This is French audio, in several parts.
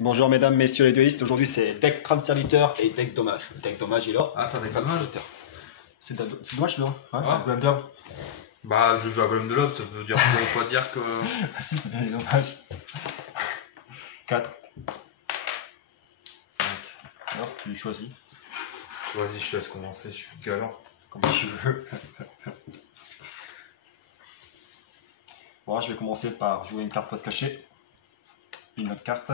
Bonjour mesdames, messieurs les duelistes, aujourd'hui c'est deck crâne serviteur et deck dommage. Le deck dommage est là. Ah, ça va être Crâne dommage. serviteur. C'est dommage là, hein, Ah. Golem d'or. Bah, je joue à Golem de Love, ça veut dire pas dire que. Si, c'est dommage. 4. 5. Alors tu choisis Vas-y, je te laisse commencer, je suis galant. comme tu veux. Bon, je vais commencer par jouer une carte face cachée, une autre carte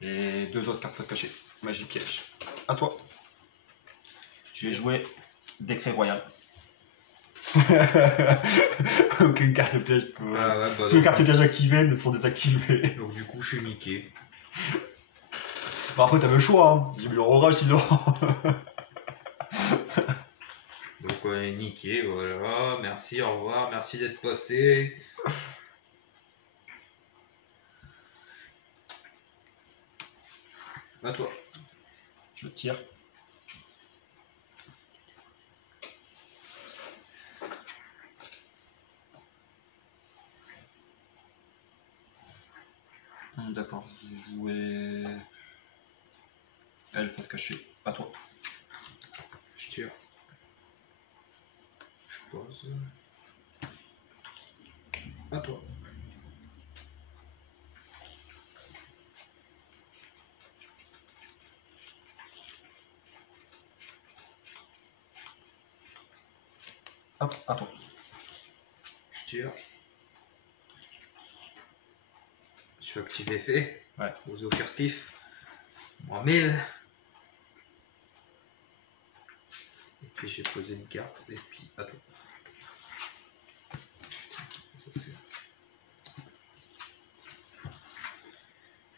et deux autres cartes face cachée. Magie piège. À toi. Je vais jouer décret royal. Aucune carte piège peut. Ah ouais, bah, Toutes les cartes pièges activées ne sont désactivées. donc du coup, je suis niqué. Bon, après, t'as le choix, hein. J'ai mis le orage sinon. Donc, on est niqué, voilà. Merci, au revoir, merci d'être passé. À toi. Je tire. D'accord, je vais jouer. Elle face cachée. À toi. Je tire. Je pose. À toi. Hop, à toi. Je tire. Je fais un petit effet. Ouais. Oiseau furtif. Moins 1000. Et puis j'ai posé une carte. Et puis à toi.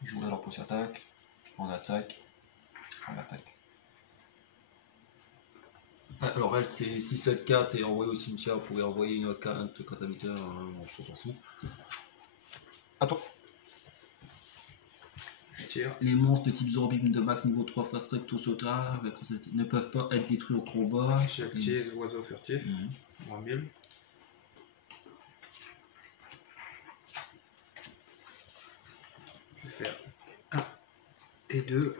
Je joue alors pour attaque. On attaque. On attaque. Alors elle c'est 6-7-4 et envoyer au cimetière, vous pouvez envoyer une carte catamiteur, on s'en fout. À toi. Je tire. Les monstres de type zombie de max niveau 3 face recto sauta ne peuvent pas être détruits au combat. J'active oiseau furtif. Moins 1000. Je vais faire 1 et 2.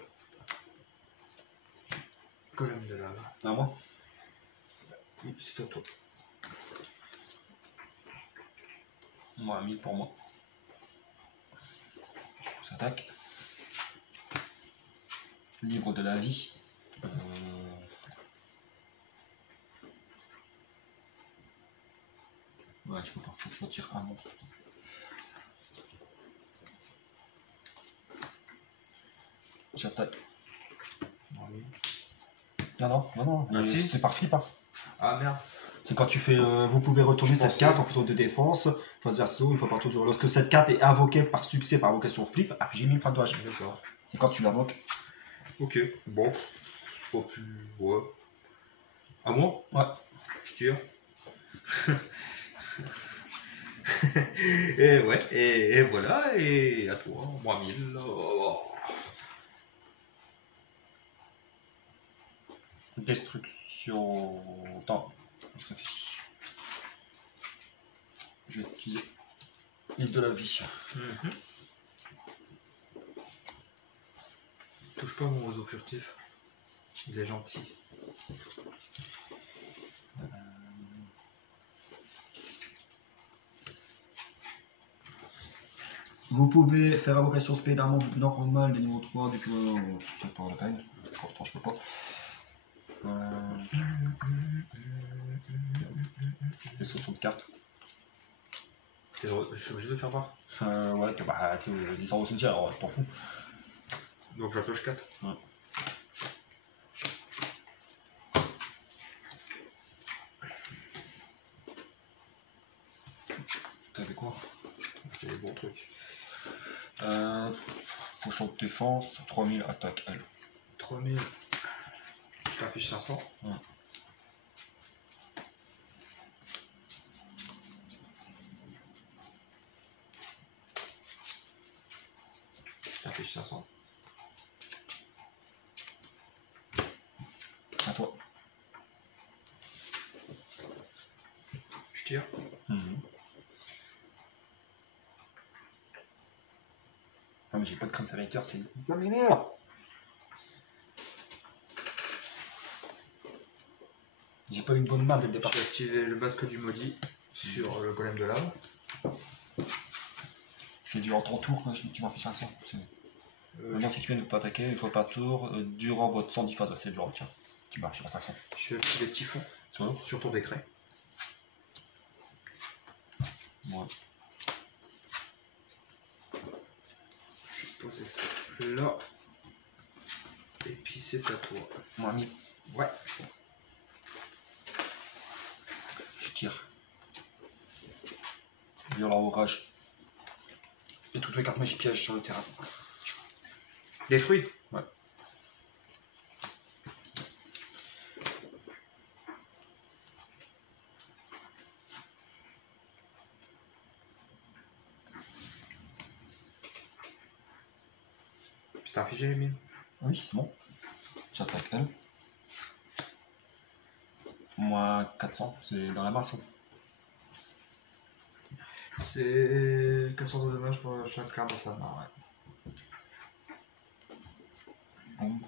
Colonne de lave. À moi. C'est à toi. Moi, 1000 pour moi. On s'attaque. Livre de la vie. Ouais, je peux pas, faut que je retire un monstre. J'attaque. Moins 1000. Non, Ah, si. c'est par flip. Hein. Ah merde. C'est quand tu fais. Vous pouvez retourner Je cette pensais. carte en position de défense, face verso, une fois par tour du jour. Lorsque cette carte est invoquée par succès par invocation flip, j'ai mis points de dommage. D'accord. C'est quand tu l'invoques. Ok. Bon. Pas plus. Ouais. À moi. Ouais. Je tire. Et ouais. Et voilà. Et à toi. Moins 1000. Oh. Destruction. Attends, je réfléchis. Je vais utiliser l'île de la vie. Touche pas mon oiseau furtif. Il est gentil. Vous pouvez faire invocation spé d'armement normal de niveau 3 depuis c'est pas la peine. Pourtant je peux pas. Destruction de cartes. Je suis obligé de faire voir. Ouais, bah tu descends au cimetière, alors t'en fous. Donc je pioche 4. Ouais. T'avais quoi? J'ai des bons trucs. Potion de défense, 3000 attaque elle. 3000. Je t'affiche 500. Ouais. Je t'affiche 500. À toi. Je tire. Non mais j'ai pas de crâne serviteur, c'est... Ça m'énerve. J'ai pas eu une bonne main dès le départ. J'ai activé le masque du maudit sur le golem de lave. C'est dur en 30 tours, quoi, tu m'en fiches un sang. Maintenant, si tu viens de pas attaquer, il faut pas tour, durant votre 110 phases, c'est le genre, tiens. Tu marches, il reste 500. Je vais activer Typhon sur ton décret. Ouais. Je vais poser ça là. Et puis c'est à toi. Mon ami. Ouais. Je tire. Violent orage. Et toutes les cartes magie piège sur le terrain. Détruit. Ouais. Tu t'as infligé les mines? Oui, c'est bon. J'attaque elle. Moins 400, c'est dans la masse. C'est 400 de dommages pour chaque carte dans sa main, ouais. Boum.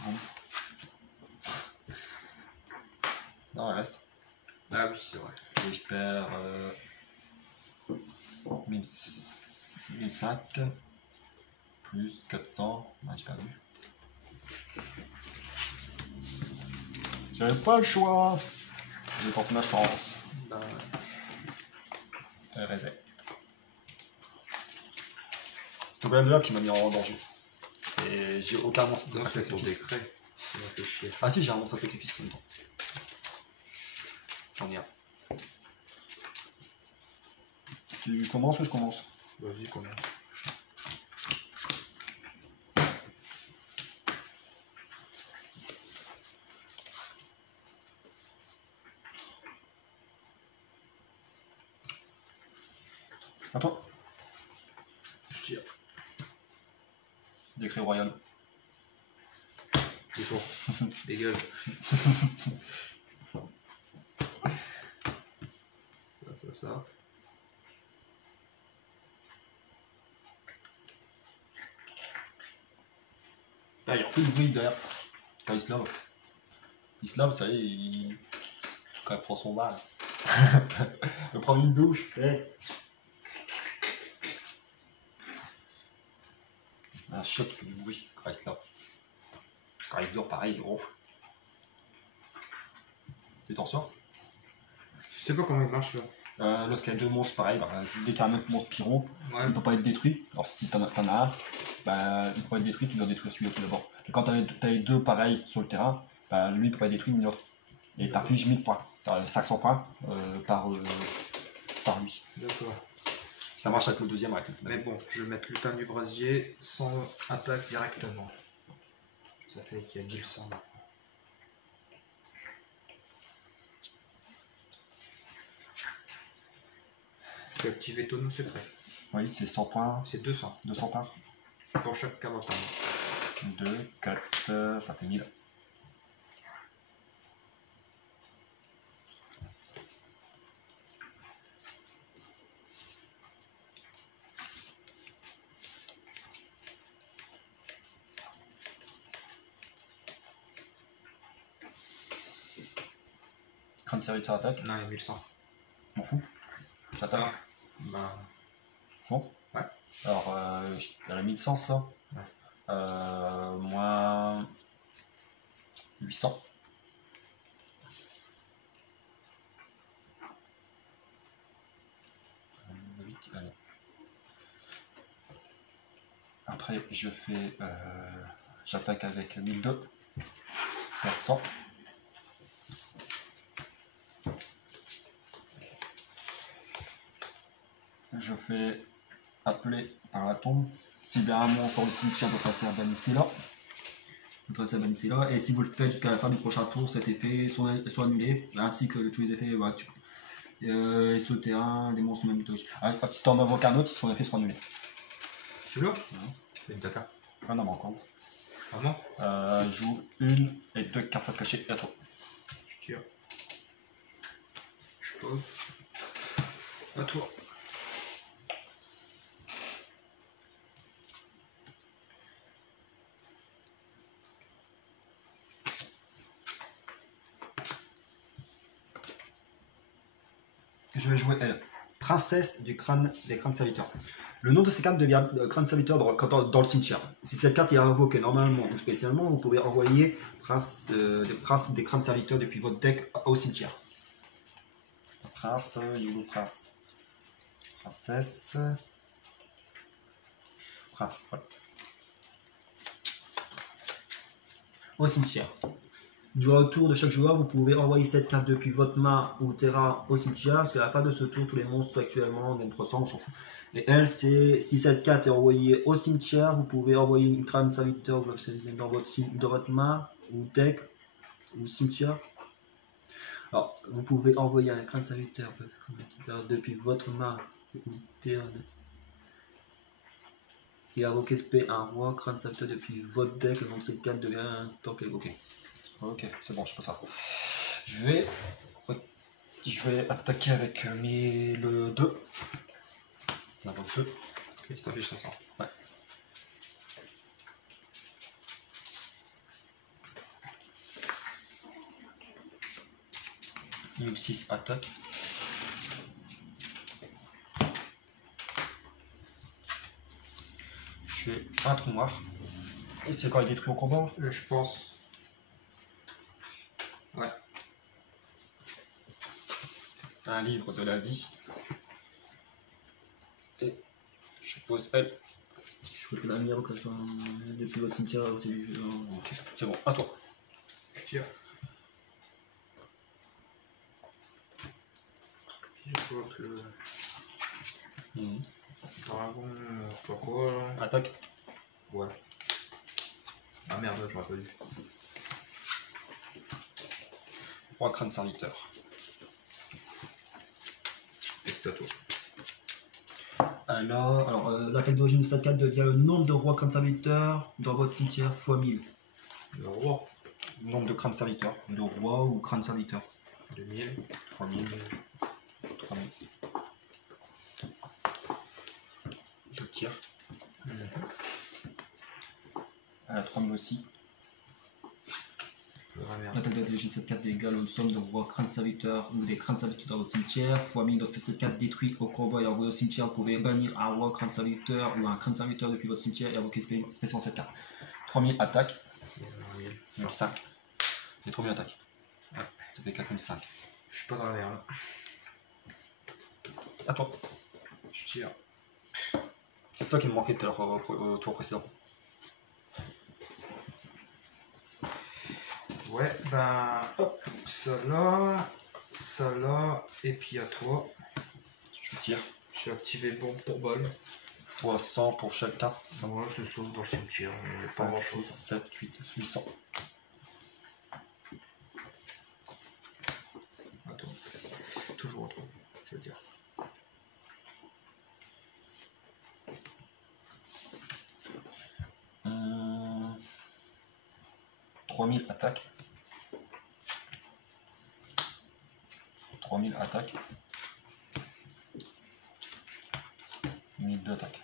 Boum. Non, elle reste. Ah oui, c'est vrai. Et je perds 1005 plus 400. Ah, j'ai perdu. J'avais pas le choix. J'ai tenté ma chance. Bah, Reset. C'est le golem de lave qui m'a mis en danger. Et j'ai aucun monstre non, à c'est ton sacrifice. décret. Ça m'a fait chier. Ah si, j'ai un monstre à sacrifice en même temps. J'en ai un. Tu commences ou je commence? Vas-y, commence. À toi. Je tire. Décret royal. C'est fort. Dégage. Ça. Ah, il n'y a plus de bruit derrière. Quand il se lave. Il se lave, ça y est, quand il prend son bain. Il prend une douche. Un choc qui fait du bruit quand il se lave. Quand il dort, pareil, il ronfle. Tu t'en sors? Je sais pas comment il marche là. Lorsqu'il y a deux monstres, pareil, bah, dès qu'il y a un autre monstre pyro, Ouais. il ne peut pas être détruit. Alors si t'en as un, bah, il peut pas être détruit, tu dois détruire celui-là tout d'abord. Et quand t'as les deux pareils sur le terrain, bah, lui il peut pas être détruit ni l'autre. Et t'infliges 1000 points. T'as 500 points par lui. D'accord. Ça marche avec le deuxième arrête. Mais bon, je vais mettre lutin du brasier sans attaque directement. Ça fait qu'il y a 1100 là. Je vais activer tonneau secret. Oui, c'est 100 points, C'est 200 200 points. pour chaque carte dans ta main. 2, 4, ça fait 1000. Crâne serviteur attaque, Non, il y a 1100. m'en fous. J'attaque. Ah, bah, C'est bon? Ouais. Alors, elle a 1100 ça. Ouais. Moins 800. Après, je fais. J'attaque avec 1002. 400. Je fais appeler par la tombe. S'il y a un monstre dans le cimetière, vous passez à Banicella. Vous passez à Banicella. Et si vous le faites jusqu'à la fin du prochain tour, cet effet soit annulé, ainsi que tous les effets. Voilà, et sur le terrain, les monstres même mythologiques. Ah, si tu en invoques un autre, son effet sera annulé. celui-là c'est une data. Ah non, mais encore. Vraiment Je joue une et deux cartes face cachée et à toi. Je tire. Je pose. À toi. je vais jouer elle. Princesse des crânes serviteurs. Le nom de ces cartes devient crâne serviteur dans le cimetière. Si cette carte est invoquée normalement ou spécialement, vous pouvez envoyer des crânes serviteurs depuis votre deck au cimetière. Prince, Yulu Prince. Princesse. Prince, voilà. Au cimetière. Du retour de chaque joueur, vous pouvez envoyer cette carte depuis votre main ou terrain au cimetière. Parce qu'à la fin de ce tour, tous les monstres actuellement, Game 300, on s'en fout. Et elle, c'est si cette carte est envoyée au cimetière, vous pouvez envoyer une crâne serviteur dans votre main ou deck ou cimetière. Alors, vous pouvez envoyer un crâne serviteur depuis votre main ou terrain. Et invoquer SP un roi crâne serviteur depuis votre deck. Donc cette carte devient un token. Ok. Ok, c'est bon, je peux ça. Je vais attaquer avec le 2. On a 2. Et tu t'affiches 500. Ouais. Niveau 6 attaque. J'ai un trou noir. Et c'est quand il détruit au combat? Je pense. Ouais. Un livre de la vie. Et je pose elle. Je peux la lire depuis votre cimetière. Okay. C'est bon, à toi. Je tire. Je vois que le dragon, je sais pas quoi là. Attaque. Ouais. Ah merde, j'aurais pas dû. Roi crâne serviteur. Et c'est à toi. Alors l'attaque d'origine de cette carte devient le nombre de rois crâne serviteurs dans votre cimetière x 1000. Le roi. Nombre de crânes serviteurs. De rois ou crâne serviteurs. 2000. 3000. 3000. Je tire. À la 3000 aussi. L'attaque d'origine de cette carte est égale aux somme de rois crâne serviteurs ou des crânes serviteurs dans votre cimetière. x 1000, lorsque cette carte détruit au combat et envoyé au cimetière, vous pouvez bannir un roi crâne serviteur ou un crâne serviteur depuis votre cimetière et invoquer spécialement cette carte. 3000 attaque. 1005. J'ai 3000 attaques. Ouais. Ça fait 4005. Je suis pas dans la merde. À toi. Je tire. C'est ça qui me manquait tout à l'heure au tour précédent. Ouais, ben hop, ça là, et puis à toi. Je tire. J'ai activé bombe pour balle. X 100 pour chaque carte. Ouais, c'est sauf dans le cimetière. 5, 6, 7, 8, 800. Attends. Toujours autre, je veux dire. Hum... 3000 attaques. 3000 attaques. 1002 attaques.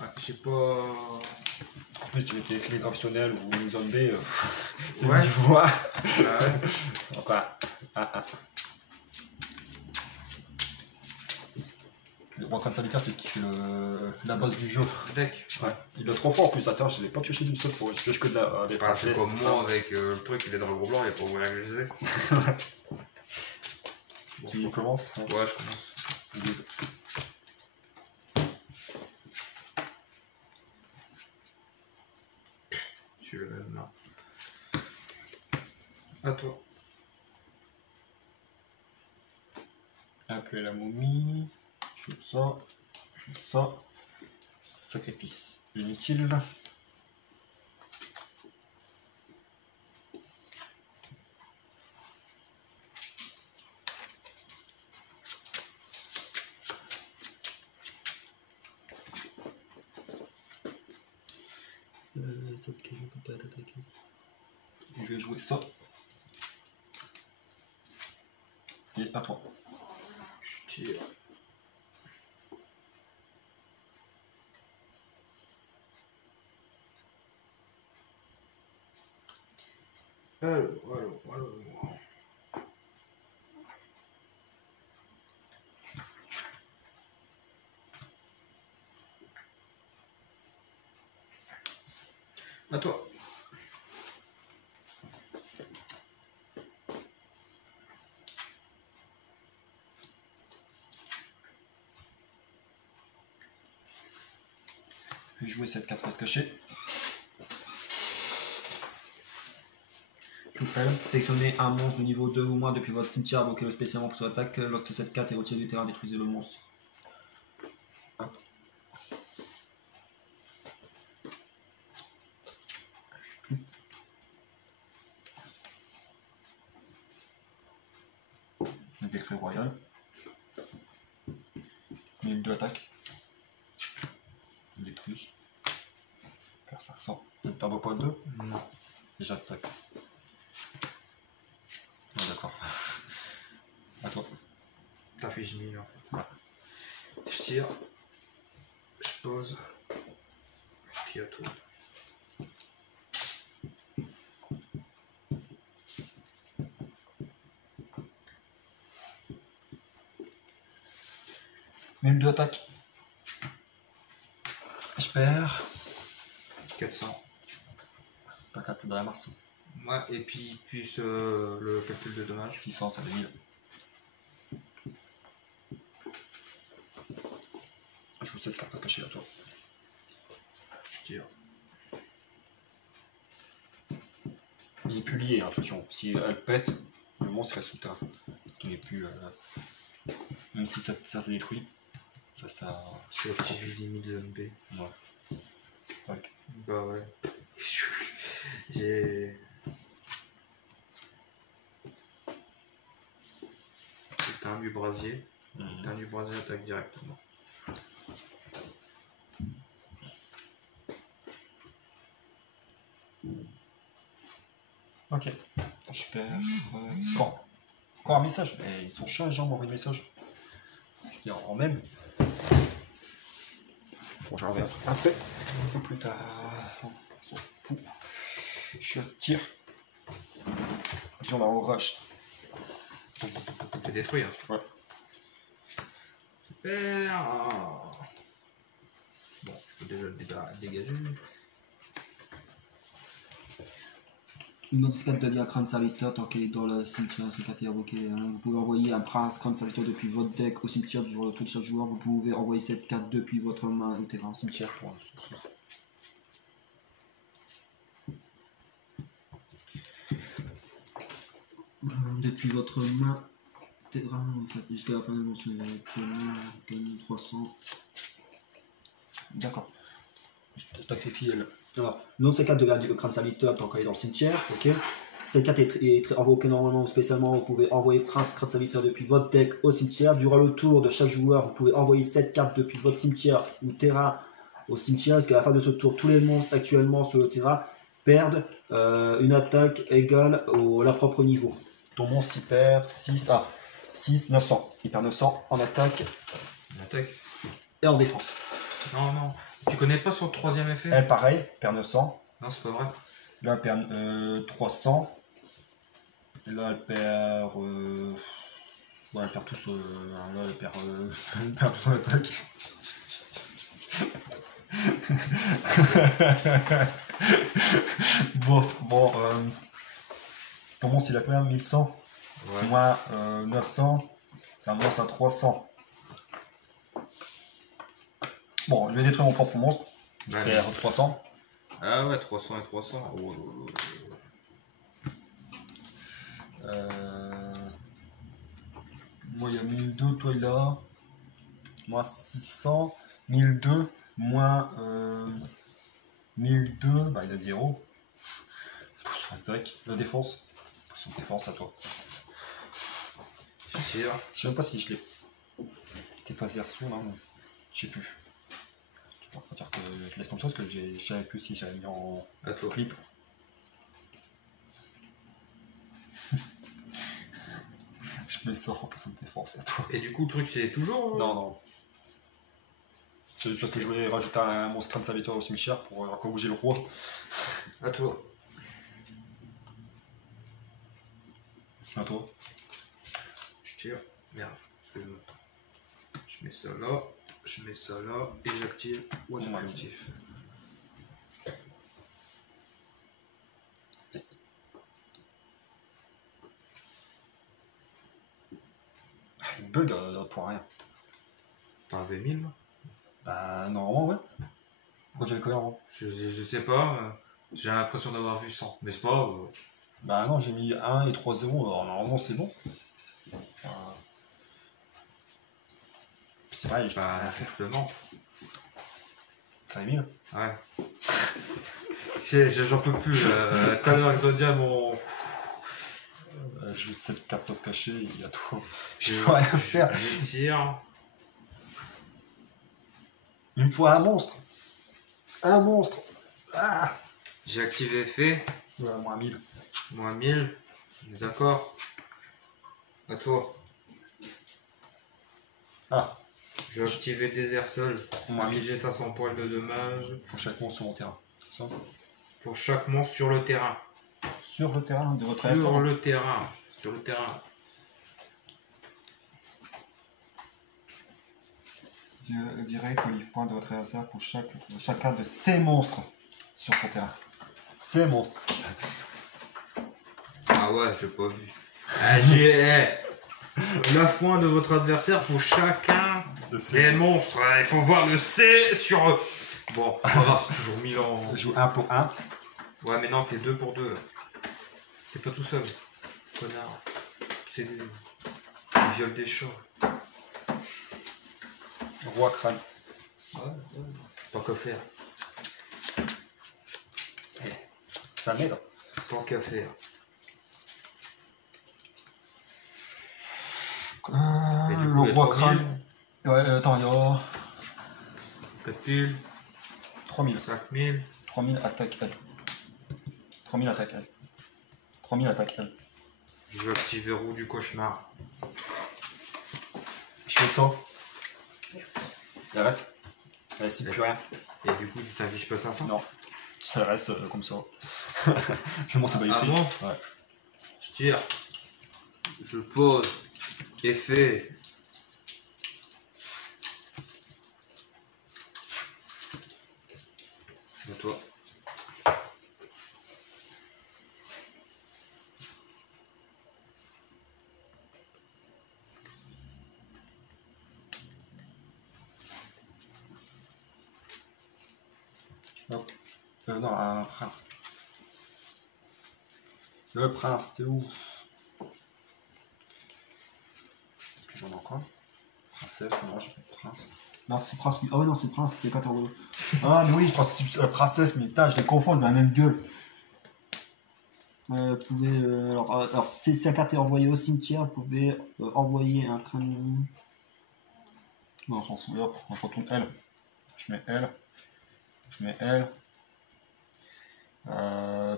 Ouais, j'ai pas. En plus, tu mettais filet gravitationnel ou une zone B. C'est ouais. niveau 1. Ah ouais. Enfin, Le roi crâne serviteur, c'est ce qui fait la base du jeu. Deck. Ouais. Il est trop fort en plus. Attends, je l'ai pas pioché d'une seule fois. Je pioche que des Bah, c'est comme moi avec le truc, il est dans le gros blanc, il n'y a pas moyen que je les ai. Bon, tu commences? Ouais, je commence. Je suis le même là. À toi. Appeler la momie. Shoot ça. Shoot ça. Sacrifice inutile. Cette case ne peut pas être attaquée. Je vais jouer ça. Et à toi. Je tire. Alors. À toi. Je vais jouer cette 4 faces cachées. Sélectionnez un monstre de niveau 2 ou moins depuis votre cimetière, invoquez-le spécialement pour son attaque. Lorsque cette carte est retirée du terrain, détruisez le monstre. Hop. Le décret royal. 1002 attaques. Détruit. Faire ça ressort. T'en vois pas 2? Non. Et j'attaque. Ah, d'accord. À toi. T'affiches 1000 en fait. Ouais. Je tire. Je pose. Puis à toi. Même 2 attaques. Je perds. 400. Pas 4 dans la Mars. Ouais, et puis plus le calcul de dommages. 600, ça fait 1000. Je joue cette carte parce que je suis à toi. Je tire. Il est plus lié, hein, attention. Si elle pète, le monstre reste sous terre. Il n'est plus. Même si ça se détruit, ça. C'est le petit 10 000 de MP. Ouais. Okay. Bah ouais. J'ai. C'est un du brasier. Un du brasier attaque directement. Ok. Je perds. Encore un message. Mais ils sont chiants les gens m'envoient des messages. C'est-à-dire en même. Bon, j'en reviens après. Un peu plus tard. On s'en fout. Je tire. Si on a en rush. C'est détruit, hein. Ouais. Super. Bon, je peux déjà le dégager. Une autre carte devient crâne serviteur tant qu'elle est dans le cimetière, cette carte est invoquée. Vous pouvez envoyer un prince crâne serviteur depuis votre deck au cimetière durant le tour de chaque joueur. Vous pouvez envoyer cette carte depuis votre main au terrain cimetière. Depuis votre main terrain, jusqu'à la fin de la mention, actuellement, gagne 300. D'accord. Je sacrifie elle. Alors, une autre carte devient le crâne serviteur tant qu'elle est dans le cimetière. Ok. Cette carte est invoquée normalement ou spécialement. Vous pouvez envoyer Prince crâne serviteur depuis votre deck au cimetière. Durant le tour de chaque joueur, vous pouvez envoyer cette carte depuis votre cimetière ou terrain au cimetière. Jusqu'à la fin de ce tour, tous les monstres actuellement sur le terrain perdent une attaque égale à leur propre niveau. Ton monstre il perd 6 à 6, 900. Il perd 900 en attaque. Une attaque. Et en défense. Non, non. Tu connais pas son troisième effet? Elle pareil, perd 900. Non, c'est pas vrai. Là elle perd 300. Et là elle perd. Ouais, elle perd tous. Là elle perd, elle perd son attaque. bon. Ton monstre il a combien? 1100 Ouais. moins 900. C'est un monstre à 300. Bon, je vais détruire mon propre monstre. Je Ouais. perds 300. Ah ouais, 300 et 300. Oh. Moi il y a 1002, toi il a moins 600, 1002, moins 1002, bah il a 0. Pour son attaque, la défense. Pour son défense à toi. Je tire. Je sais même pas si je l'ai. T'es phasé version là, je sais plus. Je peux pas dire que je laisse comme ça parce que je savais plus si j'avais mis en À toi. clip. Je mets ça en personne de défense à toi. Et du coup, le truc, c'est toujours. Non. C'est juste parce que je voulais rajouter un monstre crâne serviteur au cimetière pour encore bouger le roi. À toi. À toi. Je tire. Merde. Excuse-moi. Je mets ça là. Je mets ça là. Et j'active. What Ouais. actif. bug pour rien. T'en avais 1000 là? Bah, normalement, ouais. Pourquoi j'avais combien avant? Je sais pas, j'ai l'impression d'avoir vu 100, mais c'est pas grave. Bah, non, j'ai mis 1 et 3 zéros, alors normalement, c'est bon. C'est pareil, je Bah, peux rien faire. justement. Ça va 1000. Ouais. J'en peux plus. Tout à l'heure, Exodia, mon. Je joue 7 cartes se cacher, il y a tout. Je Je peux rien faire. Je tire. Il me faut un monstre. Un monstre. Ah J'ai activé effet. ouais, moins 1000. Moins 1000. On est d'accord. À toi. Ah, Je vais activer désert seul. moins 1000. Infliger 500 points de dommages Pour chaque monstre sur mon terrain. C'est ça? pour chaque monstre sur le terrain. Sur le terrain de votre Sur adversaire. le terrain. Sur le terrain. Direct au livre point de votre adversaire pour chacun de ces monstres sur son terrain. Ces monstres. Ah ouais, j'ai pas vu. Ah, j'ai la foin de votre adversaire pour chacun De des monstres. Il faut voir le C sur. Bon, c'est pas grave, c'est toujours 1000 ans. Je joue 1 pour 1. Ouais, mais non, t'es 2 pour 2. T'es pas tout seul. Connard. C'est des viol des chats. Roi crâne. Ouais. Pas qu'à faire. Ça m'aide. Pas qu'à faire. Et du coup, Le roi crâne. Ouais, attends, il y a 4000, 3000. 5000. 3000 attaque L. 3000 attaque L. 3000 attaque L. Je vais activer roue du cauchemar. Je fais ça. Il reste. Il reste plus rien. Et du coup, tu t'affiches pas 500? Non. Ça reste comme ça. C'est bon, c'est pas Ah écrit. bon? Ouais. Je tire. Je pose. Effet. À toi. Hop. Non, un prince. Le prince, t'es où? Est-ce que j'en ai encore? Princesse, non, j'ai pas de prince. Non, c'est prince. Ah ouais, non, c'est prince, c'est 14. Ah, mais oui, je pense que c'est la princesse, mais putain, je les confonds, c'est la même gueule. Vous pouvez. Alors, si la carte est envoyée au cimetière, vous pouvez envoyer un train. Non, on s'en fout, hop, on retourne L. Je mets L. Je mets L.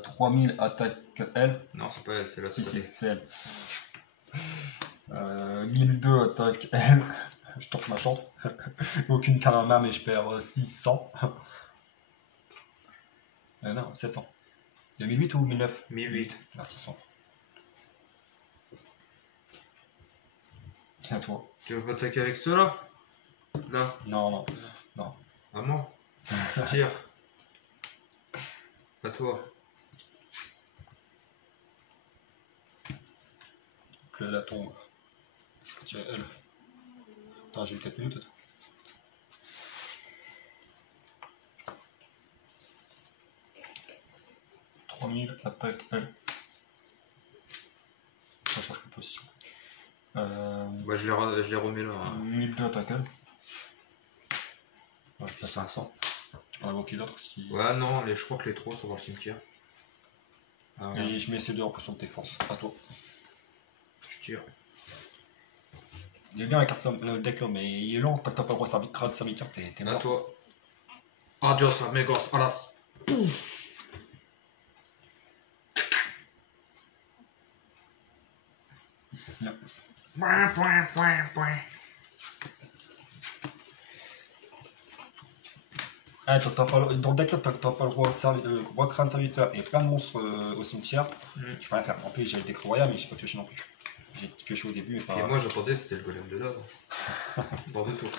3000 attaque L. Non, c'est pas elle, c'est la Si, c'est c'est L. 1002 attaque L. Je tente ma chance. Aucune karma, mais je perds 600. Non, 700. Il y a 1008 ou 1009? 1008. Ah, 600. Tiens, toi. Tu veux pas attaquer avec ceux-là? Là? Non, non. Non. Vraiment? Je tire. À toi. Que la tombe. Je peux tirer L. Attends, j'ai eu 4 minutes. 3000 attaque L. Ça change de position. Bah, je les remets là. Hein. 1002 attaque L. Ouais, là 500. Tu peux en invoquer d'autres si. Ouais, non, je crois que les 3 sont dans le cimetière. Ah, ouais. Et je mets ces deux en pression de tes forces. À toi. Je tire. Il est bien la carte, le deck là, mais il est long. Quand t'as pas le droit de serviteur, t'es À mort. toi. Adios, amigos, alas. Non. Point. Ah, dans le deck là, t'as pas le roi crâne serviteur et plein de monstres au cimetière. Tu peux rien faire. En plus, j'ai le deck royal, mais j'ai pas pioché non plus. J'ai pioché au début, mais pas. Et moi j'attendais, c'était le golem de lave. Bord de tour.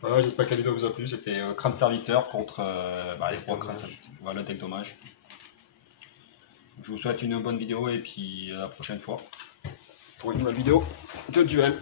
Voilà, j'espère que la vidéo vous a plu. C'était crâne serviteur contre les rois crâne serviteur. Voilà, deck dommage. Je vous souhaite une bonne vidéo et puis à la prochaine fois pour une nouvelle vidéo. de duel.